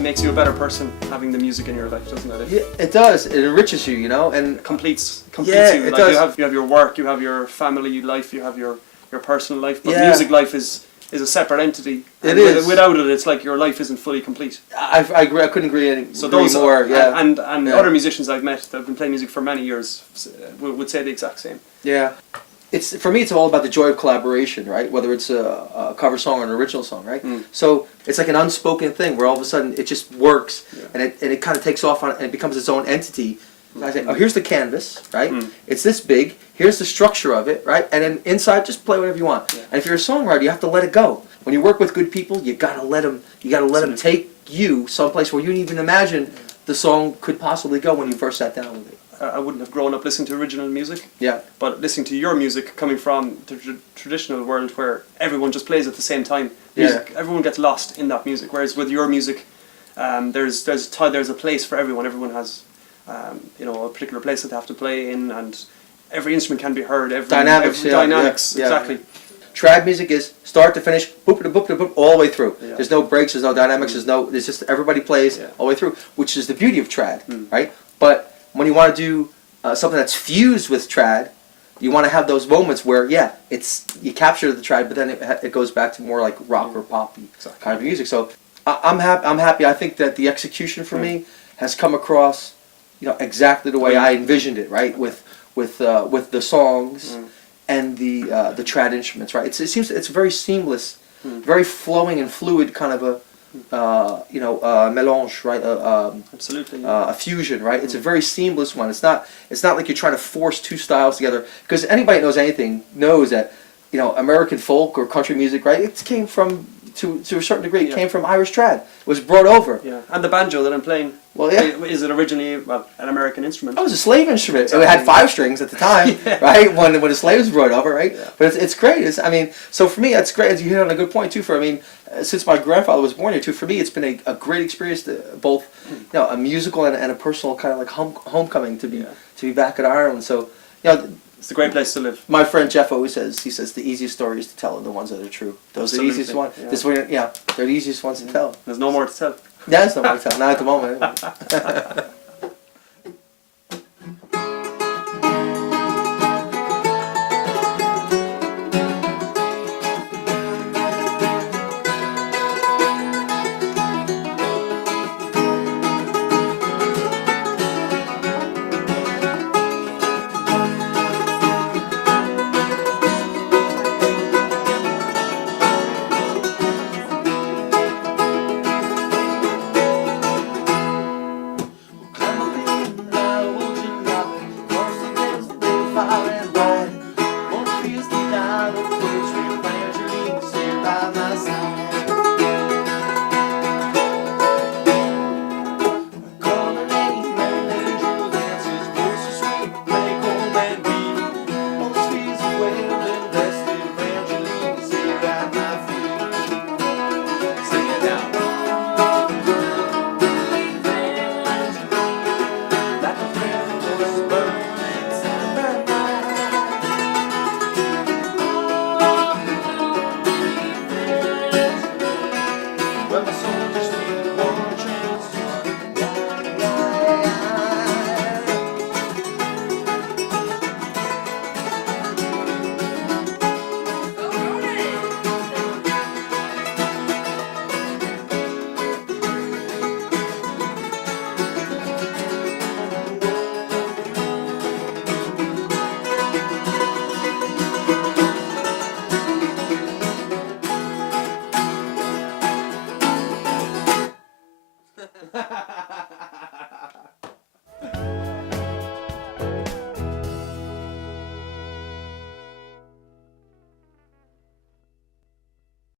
makes you a better person having the music in your life, doesn't it? Yeah, it does. It enriches you, you know, and completes yeah, you. It Like does. you have your work, you have your family life, you have your personal life, but Yeah. music life is a separate entity. It And is. Without it, it's like your life isn't fully complete. I agree. I couldn't agree any So agree those more. Yeah, and Yeah. other musicians I've met that have been playing music for many years would say the exact same. yeah. It's for me. It's all about the joy of collaboration, right? Whether it's a cover song or an original song, right? Mm. So it's like an unspoken thing where all of a sudden it just works, Yeah. and it kind of takes off on and it becomes its own entity. And I say, oh, here's the canvas, right? Mm. It's this big. Here's the structure of it, right? And then inside, just play whatever you want. Yeah. And if you're a songwriter, you have to let it go. When you work with good people, you gotta let them. You gotta let them take you someplace where you didn't even imagine the song could possibly go when you first sat down with it. I wouldn't have grown up listening to original music. Yeah. But listening to your music coming from the traditional world where everyone just plays at the same time, everyone gets lost in that music. Whereas with your music, there's a place for everyone. Everyone has a particular place that they have to play in, and every instrument can be heard. Dynamics, Exactly. Trad music is start to finish, boop boop boop all the way through. Yeah. There's no breaks, there's no dynamics, there's just everybody plays all the way through, which is the beauty of trad, right? But when you want to do something that's fused with trad, you want to have those moments where you capture the trad, but then it goes back to more like rock or poppy kind of music. So I'm happy. I think that the execution for me has come across, exactly the way I envisioned it, right? With the songs and the trad instruments, right? It seems it's very seamless, very flowing and fluid kind of a mélange, right? Absolutely. A fusion, right? It's a very seamless one. It's not like you're trying to force two styles together. Because anybody who knows anything knows that, American folk or country music, right? It came from to a certain degree. It came from Irish trad. It was brought over. Yeah, and the banjo that I'm playing. Well, yeah. Is it originally an American instrument? It was a slave instrument. Exactly. It had 5 strings at the time, right? When the slaves were brought over, right? Yeah. But it's great. So for me, that's great. As you hit on a good point too. Since my grandfather was born here too, for me, it's been a great experience to both, a musical and a personal kind of like homecoming to be back in Ireland. So, it's a great place to live. My friend Jeff always says, the easiest stories to tell are the ones that are true. Those are the easiest ones. Yeah. They're the easiest ones to tell. There's no more to tell. Yeah, there's no more to tell. Not at the moment. Anyway.